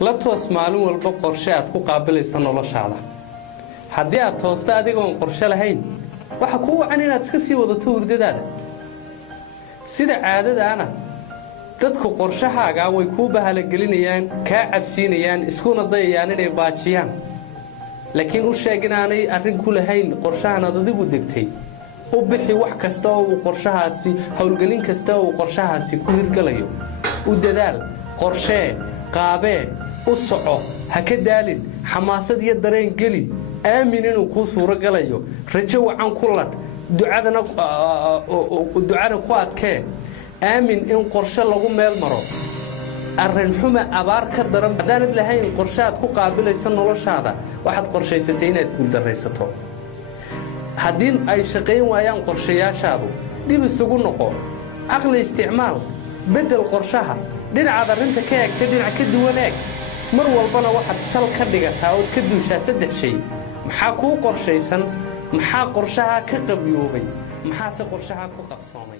la toos maalin walba qorshe aad ku qaabilaysa noloshaada haddii aad toosta adigoon qorshe lahayn waxa kuu wacan inaad iska sii wadato hurdadaada sida caadadaana dadku qorshahaaga way kuu bahalagelinayaan kaa cabsiinayaan iskuna dayayaan inay baajiyaan laakiin u sheeg inaanay arrin ku lahayn qorshahan aad adigu degtay u bixi wax kasta oo uu qorshahaasi howlgelin kasta oo uu qorshahaasi ku hirgalayo u dadaal qorshee qaabee u soco ha ka daalin xamaasad iyo dareen geli aamin inuu kuu suuro galayo rajo wacan ku ladh ducana ku adkee aamin in qorshe lagu meel maro arrin xuma abaar ka daran haddaanad lahayn qorshe aad ku qaabilaysa noloshaada waxaad qorshaysatay inaad guuldarraysato haddii ay shaqayn waayaan qorshayaashaadu dib isugu noqo caqli isticmaal beddel qorshaha dhinacaad arrinta ka eegtay dhinac ka duwan eeg mar walbana waxaad sal ka dhigataa ood ka duushaa 3 shay maxaa kuu qorshaysan maxaa qorshaha ka qabyoobay maxaase qorshaha ku qabsoomay